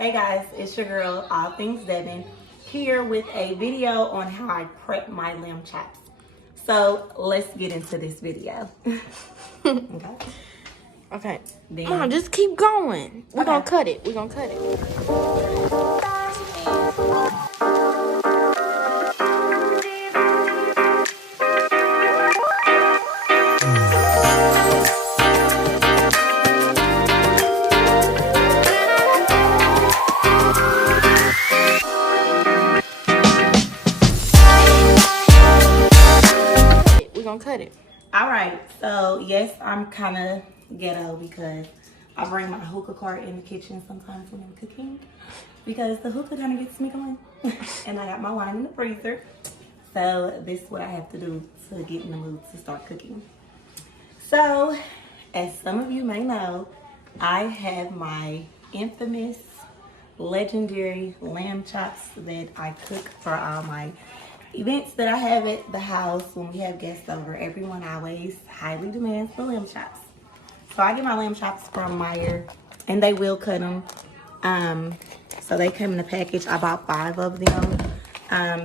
Hey guys, it's your girl, All Things Devin, here with a video on how I prep my lamb chops. So let's get into this video. Okay. Okay. Then, Mom, just keep going. We're Okay. gonna cut it. We're gonna cut it. We're gonna cut it. all right, so yes, I'm kind of ghetto because I bring my hookah cart in the kitchen sometimes when I'm cooking because the hookah kind of gets me going. And I got my wine in the freezer. So this is what I have to do to get in the mood to start cooking. So, as some of you may know, I have my infamous, legendary lamb chops that I cook for all my events that I have at the house when we have guests over. Everyone always highly demands the lamb chops. So I get my lamb chops from Meyer, and they will cut them. So they come in a package. I bought 5 of them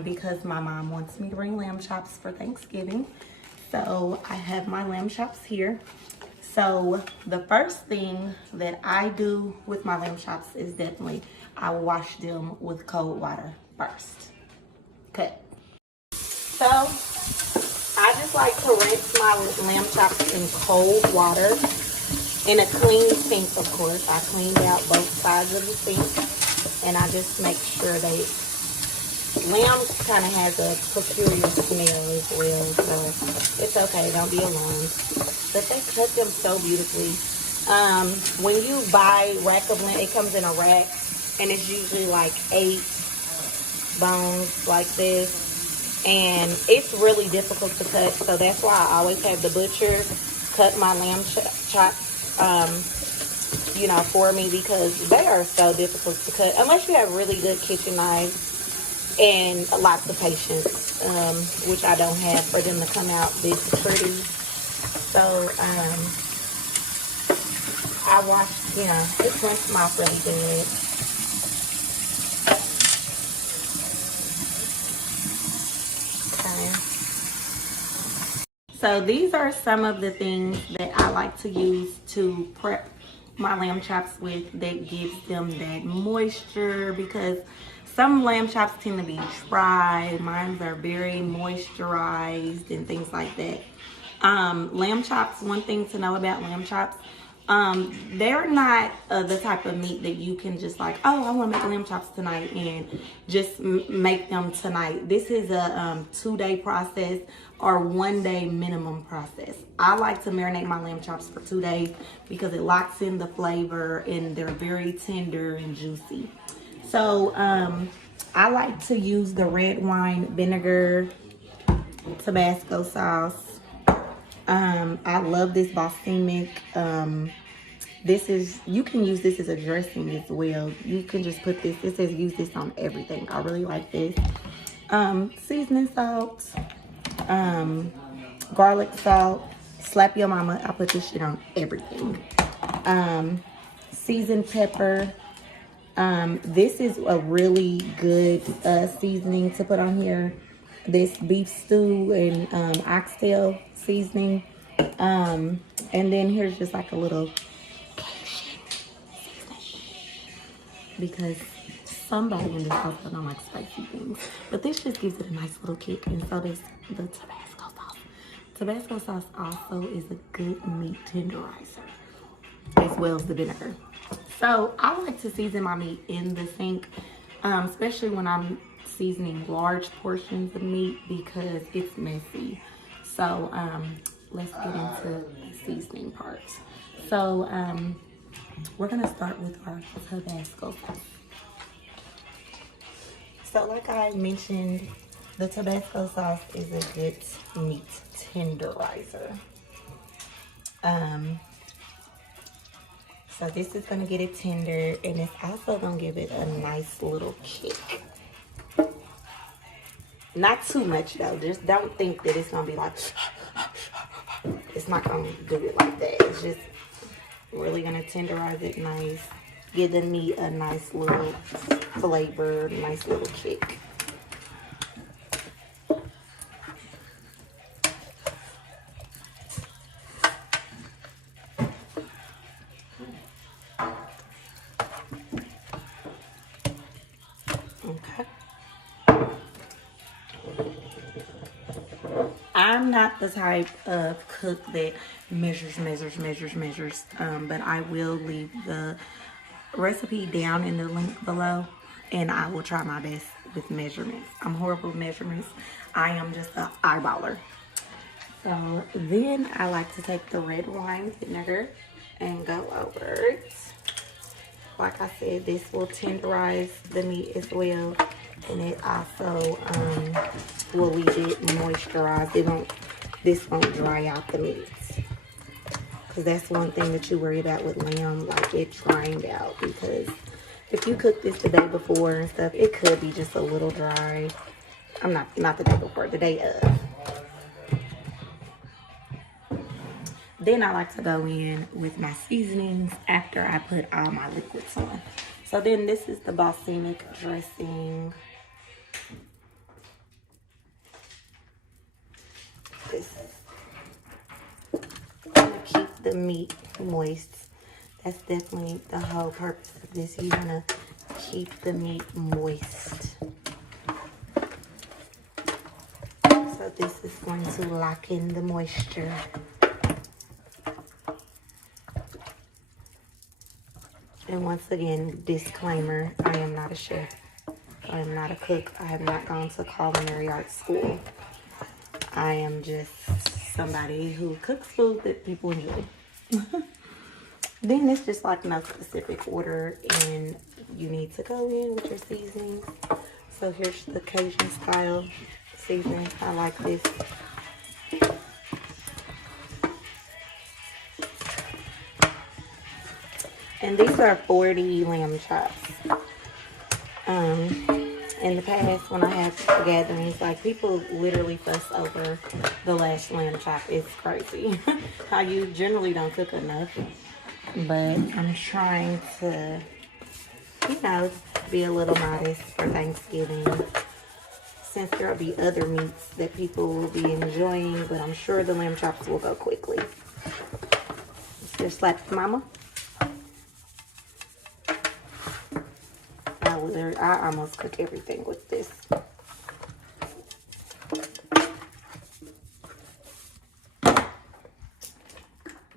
because my mom wants me to bring lamb chops for Thanksgiving. So I have my lamb chops here. So the first thing that I do with my lamb chops is definitely I wash them with cold water first. Okay. So I just like to rinse my lamb chops in cold water in a clean sink, of course. I cleaned out both sides of the sink and I just make sure lamb kind of has a peculiar smell as well, so it's okay, don't be alarmed. But they cut them so beautifully. When you buy rack of lamb, it comes in a rack, and it's usually like 8 bones like this. And it's really difficult to cut, so that's why I always have the butcher cut my lamb chops, for me, because they are so difficult to cut. Unless you have really good kitchen knives and lots of patience, which I don't have for them to come out this pretty. So I wash, just rinse them off really good. Okay. So these are some of the things that I like to use to prep my lamb chops with that gives them that moisture, because some lamb chops tend to be dry. Mine are very moisturized and things like that. Lamb chops, one thing to know about lamb chops, they're not the type of meat that you can just like, oh, I want to make lamb chops tonight and just make them tonight. This is a 2-day process or 1-day minimum process. I like to marinate my lamb chops for 2 days because it locks in the flavor and they're very tender and juicy. So I like to use the red wine vinegar Tabasco sauce. I love this balsamic. You can use this as a dressing as well. You can just put this, it says use this on everything. I really like this. Seasoning salt, garlic salt, slap your mama. I put this shit on everything. Seasoned pepper. This is a really good seasoning to put on here. This beef stew and oxtail seasoning. And then here's just like a little because somebody in this house don't like spicy things. But this just gives it a nice little kick. And so does the Tabasco sauce. Tabasco sauce also is a good meat tenderizer, as well as the vinegar. So I like to season my meat in the sink, especially when I'm seasoning large portions of meat because it's messy. So let's get into the seasoning parts. So we're gonna start with our Tabasco sauce. So like I mentioned, the Tabasco sauce is a good meat tenderizer. So this is gonna get it tender, and it's also gonna give it a nice little kick. Not too much though. Just don't think that it's gonna be like, it's not gonna do it like that. It's just really gonna tenderize it nice. giving me a nice little flavor, nice little kick. Okay. I'm not the type of cook that measures, but I will leave the recipe down in the link below, and I will try my best with measurements. I'm horrible with measurements. I am just an eyeballer. So then I like to take the red wine vinegar and go over it. Like I said, this will tenderize the meat as well, and it also will leave it moisturized. This won't dry out the meat, because that's one thing that you worry about with lamb, like it drying out. Because if you cook this the day before and stuff, it could be just a little dry. I'm not the day before, the day of. Then I like to go in with my seasonings after I put all my liquids on. So then this is the balsamic dressing. This is gonna keep the meat moist. That's definitely the whole purpose of this. You wanna keep the meat moist. So this is going to lock in the moisture. And once again, disclaimer, I am not a chef. I am not a cook. I have not gone to culinary arts school. I am just somebody who cooks food that people enjoy. Then it's just like no specific order, and you need to go in with your seasonings. So here's the Cajun style seasoning. I like this. And these are 40 lamb chops. In the past, when I have gatherings, like people literally fuss over the last lamb chop. It's crazy. How you generally don't cook enough. But I'm trying to, you know, be a little modest for Thanksgiving. Since there'll be other meats that people will be enjoying, but I'm sure the lamb chops will go quickly. Just like mama. I almost cook everything with this.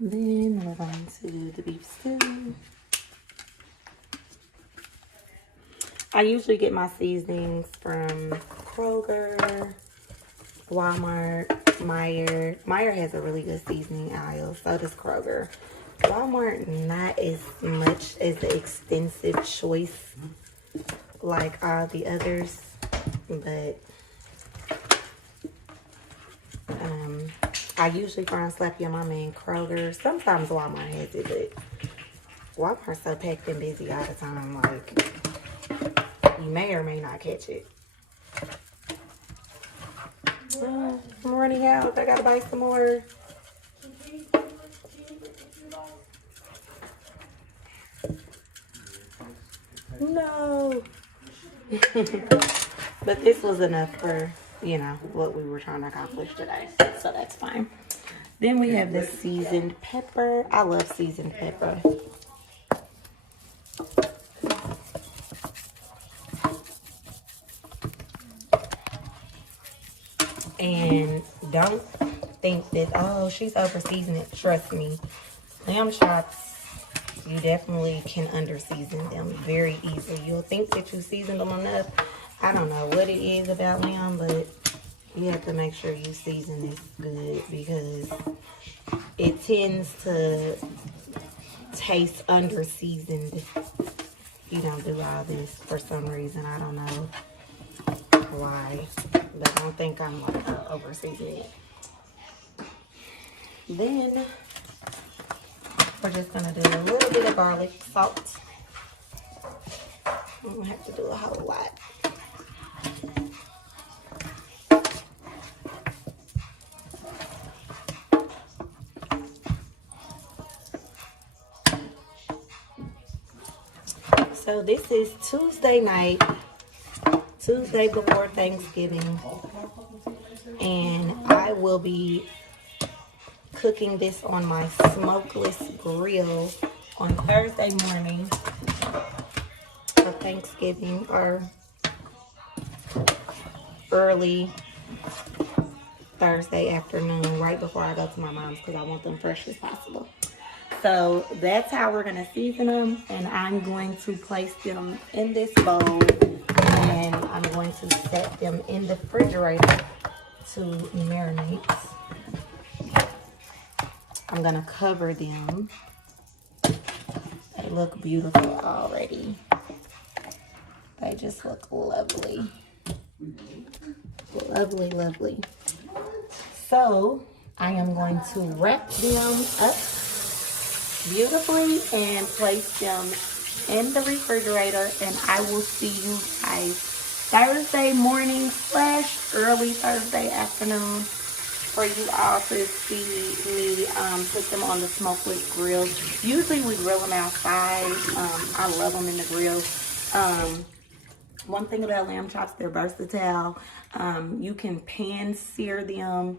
Then we're going to do the beef stew. I usually get my seasonings from Kroger, Walmart, Meijer. Meijer has a really good seasoning aisle, so does Kroger. Walmart, not as much as the extensive choice like all the others, but I usually find Slap Your Mama in Kroger. Sometimes Walmart has it, but Walmart's so packed and busy all the time, like you may or may not catch it. I'm running out. I gotta buy some more. No. But this was enough for, you know, what we were trying to accomplish today. So that's fine. Then we have this seasoned pepper. I love seasoned pepper. And don't think that, oh, she's over seasoning it. Trust me. Lamb chops, you definitely can under season them very easily. You'll think that you seasoned them enough. I don't know what it is about lamb, but you have to make sure you season this good, because it tends to taste under seasoned. You don't do all this for some reason. I don't know why, but I don't think I'm like over seasoning it. Then we're just gonna do a little bit of garlic salt. I'm gonna have to do a whole lot. So this is Tuesday night, Tuesday before Thanksgiving, and I will be cooking this on my smokeless grill on Thursday morning for Thanksgiving, or early Thursday afternoon, right before I go to my mom's, because I want them fresh as possible. So that's how we're gonna season them, and I'm going to place them in this bowl, and I'm going to set them in the refrigerator to marinate. I'm gonna cover them. They look beautiful already. They just look lovely. Lovely, lovely. So I am going to wrap them up beautifully and place them in the refrigerator, and I will see you guys Thursday morning / early Thursday afternoon for you all to see me put them on the smokeless grill. Usually we grill them outside. I love them in the grill. One thing about lamb chops, they're versatile. You can pan sear them,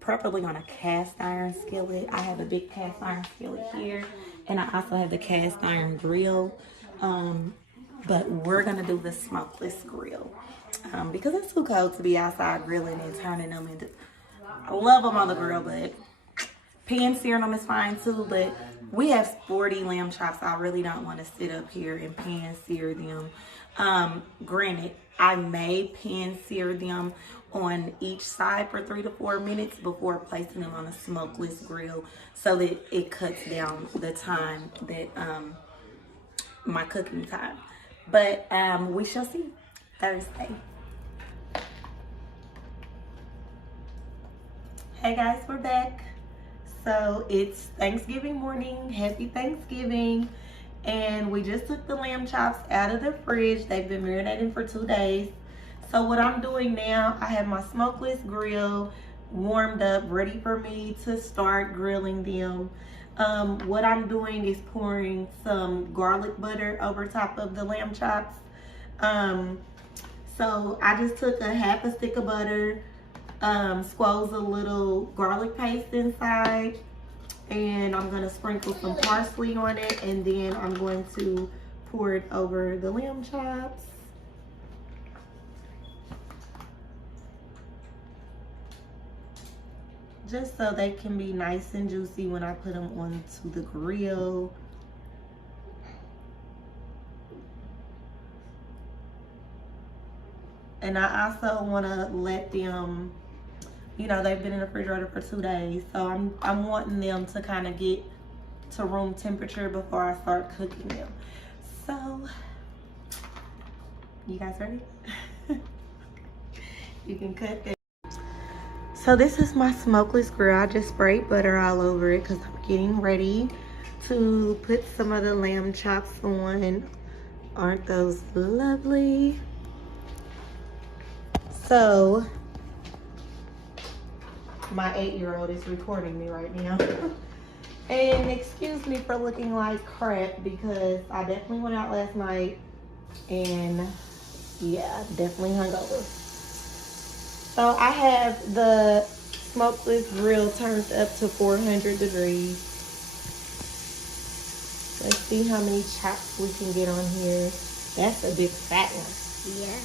preferably on a cast iron skillet. I have a big cast iron skillet here, and I also have the cast iron grill. But we're gonna do the smokeless grill because it's too cold to be outside grilling and turning them into. I love them on the grill, but pan searing them is fine too. But we have sporty lamb chops. I really don't want to sit up here and pan sear them. Granted, I may pan sear them on each side for 3 to 4 minutes before placing them on a smokeless grill, so that it cuts down the time that my cooking time. But we shall see Thursday. Hey guys, we're back. So it's Thanksgiving morning. Happy Thanksgiving. And we just took the lamb chops out of the fridge. They've been marinating for 2 days. So what I'm doing now, I have my smokeless grill warmed up, ready for me to start grilling them. What I'm doing is pouring some garlic butter over top of the lamb chops. So I just took a half a stick of butter, squoze a little garlic paste inside, and I'm gonna sprinkle some parsley on it, and then I'm going to pour it over the lamb chops. Just so they can be nice and juicy when I put them onto the grill. And I also want to let them, you know, they've been in the refrigerator for 2 days, so I'm wanting them to kind of get to room temperature before I start cooking them. So, you guys ready? You can cut them. So this is my smokeless grill. I just sprayed butter all over it because I'm getting ready to put some of the lamb chops on. Aren't those lovely? So my 8-year-old is recording me right now. And excuse me for looking like crap, because I definitely went out last night and yeah, definitely hungover. So I have the smokeless grill turned up to 400 degrees. Let's see how many chops we can get on here. That's a big fat one. Yeah.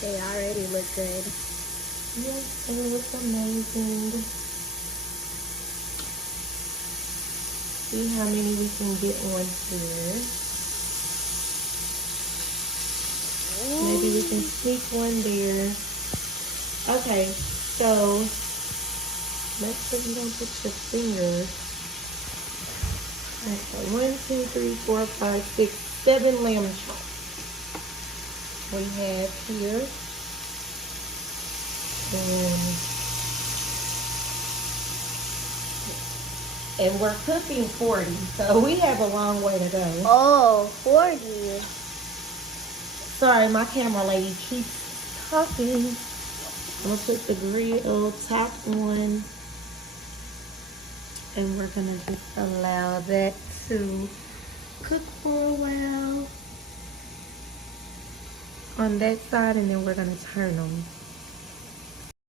They already look good. Yes, they look amazing. See how many we can get on here. Maybe we can sneak one there. Okay, so make sure you don't put your fingers. Okay, 1, 2, 3, 4, 5, 6, 7 lamb chops we have here. And we're cooking 40, so we have a long way to go. Oh, 40. Sorry, my camera lady keeps talking. I'm gonna put the grill top on, and we're gonna just allow that to cook for a while on that side, and then we're gonna turn them.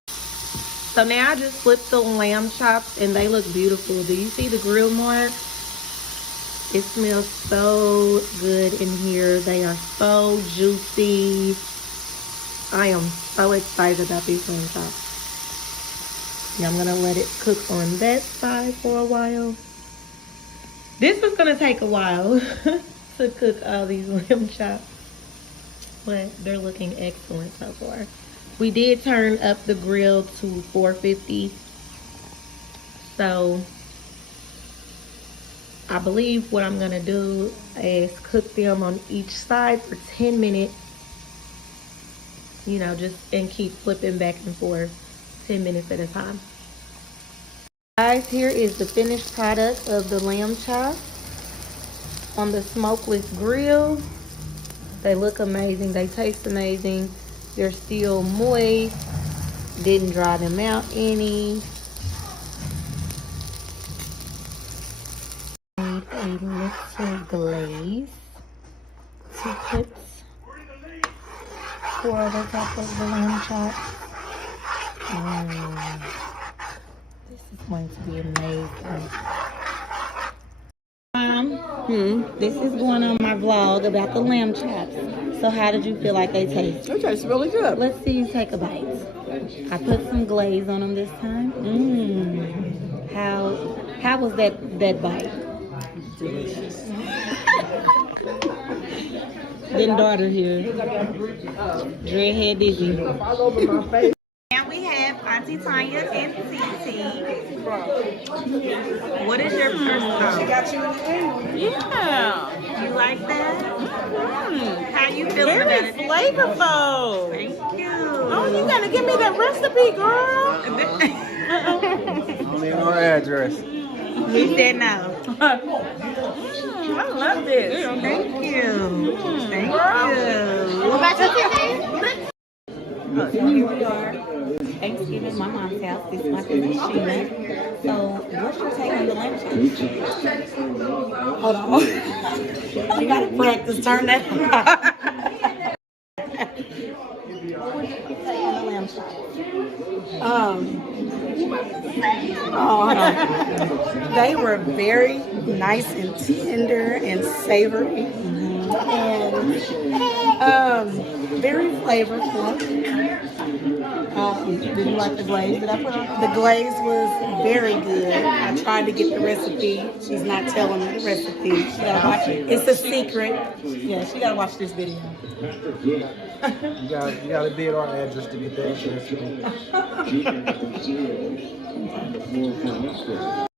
So now I just flipped the lamb chops and they look beautiful. Do you see the grill mark? It smells so good in here. They are so juicy. I am so excited about these lamb chops. Now I'm gonna let it cook on that side for a while. This is gonna take a while to cook all these lamb chops, but they're looking excellent so far. We did turn up the grill to 450. So I believe what I'm gonna do is cook them on each side for 10 minutes. You know, just and keep flipping back and forth 10 minutes at a time. Guys, here is the finished product of the lamb chops on the smokeless grill. They look amazing. They taste amazing. They're still moist. Didn't dry them out any. Need a little glaze to put pour over top of the lamb chops. This is going to be amazing. This is going on my vlog about the lamb chops. So how did you feel like they taste? It tastes really good. Let's see you take a bite. I put some glaze on them this time. How was that bite? Delicious. Then daughter here. Dreadhead Dizzy. All over my face. And we have Auntie Tanya and Titi. What is your first thought? She got you in the thing. Yeah. You like that? How you feeling Very about it? flavorful. Thank you. Oh, you gotta give me that recipe, girl. I need no address. He said no. I love this. Thank you. Thank you. What about you, so here we are, Thanksgiving, my mom's house. This is my cousin Sheena. So, what's your take on the lamb chops? Hold on. I gotta practice. Turn that. What would you say on the lamb chops? They were very nice and tender and savory, and very flavorful. Did you like the glaze that I put on? The glaze was very good. I tried to get the recipe. She's not telling me the recipe. She gotta watch it. It's a secret. Yeah, she gotta watch this video. You gotta be at our address to get that recipe.